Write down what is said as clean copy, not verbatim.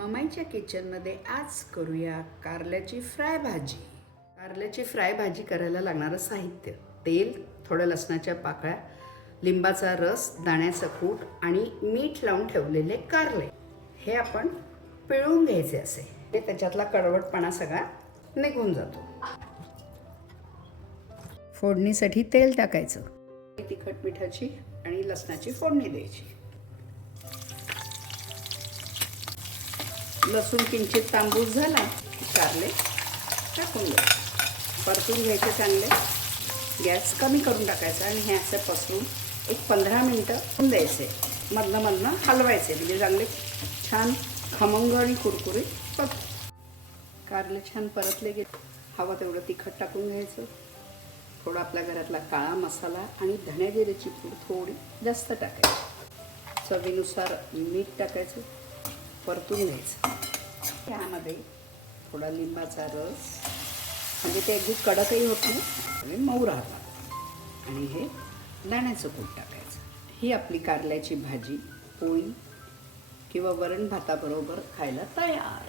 मम्माईच्या किचनमध्ये आज करूया कारल्याची फ्राय भाजी. कारल्याची फ्राय भाजी करायला लागणारं साहित्य: तेल, थोड्या लसणाच्या पाकळ्या, लिंबाचा रस, दाण्याचं कूट आणि मीठ लावून ठेवलेले कारले. हे आपण पिळून घ्यायचे असे, ते त्याच्यातला कडवटपणा सगळा निघून जातो. फोडणीसाठी तेल टाकायचं, तिखट मिठाची आणि लसणाची फोडणी द्यायची. लसूण किंचित तांबूस झाला की कारले टाकून द्यायचे, परतून घ्यायचे चांगले. गॅस कमी करून टाकायचा आणि हे असं पसरून एक 15 मिनटं होऊन द्यायचे. मधनं हलवायचे, म्हणजे चांगले छान खमंग आणि कुरकुरीत कारले छान परतले गेले. हवं तेवढं तिखट टाकून घ्यायचं, थोडा आपल्या घरातला काळा मसाला आणि धण्या जिऱ्याची पूड थोडी जास्त टाकायची. चवीनुसार मीठ टाकायचं, परतून घ्यायचं. त्यामध्ये थोडा लिंबाचा रस, म्हणजे ते अगदी कडकही होत नाही आणि मऊ राहतात. आणि हे दाण्याचं कूट टाकायचं. ही आपली कारल्याची भाजी पोळी किंवा वरण भाताबरोबर खायला तयार.